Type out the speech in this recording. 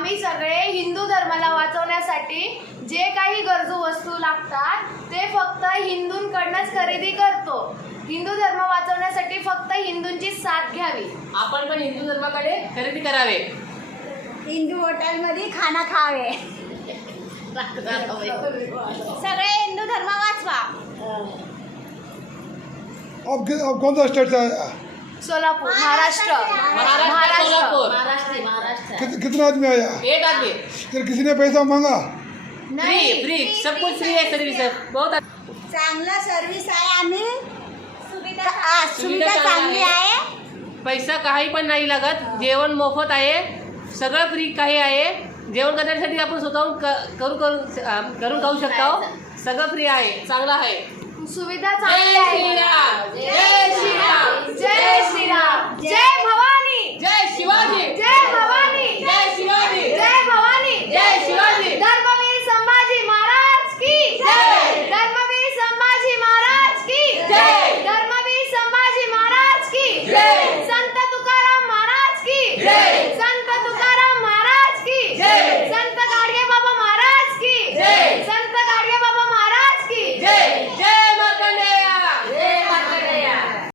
आम्ही सगळे हिंदू धर्माला वाचवण्यासाठी जे काही गरजू वस्तू लागतात ते फक्त हिंदूंकडनंच खरेदी करतो. हिंदू धर्म वाचवण्यासाठी फक्त हिंदूंची साथ घ्यावी. आपण पण हिंदू धर्माकडे खरेदी करावे. हिंदू हॉटेलमध्ये खाना खावे. सगळे हिंदू धर्म वाचवा. अब कौन सा स्टेट है? सोलापूर, महाराष्ट्र. कितना आदमी आया? 8 आदमी. फिर किसी ने पैसा मांगा? फ्री सब कुछ फ्री है. सर्विस बहुत चांगला सर्विस आहे. आम्ही सुविधा चांगली आहे. पैसा काही पण नाही लागत. जेवण मोफत आहे. सगळं फ्री काही आहे. जेवण करण्यासाठी आपण स्वतःहून करून खाऊ शकता. सगळं फ्री आहे. चांगलं आहे. सुविधा चांगली आहे.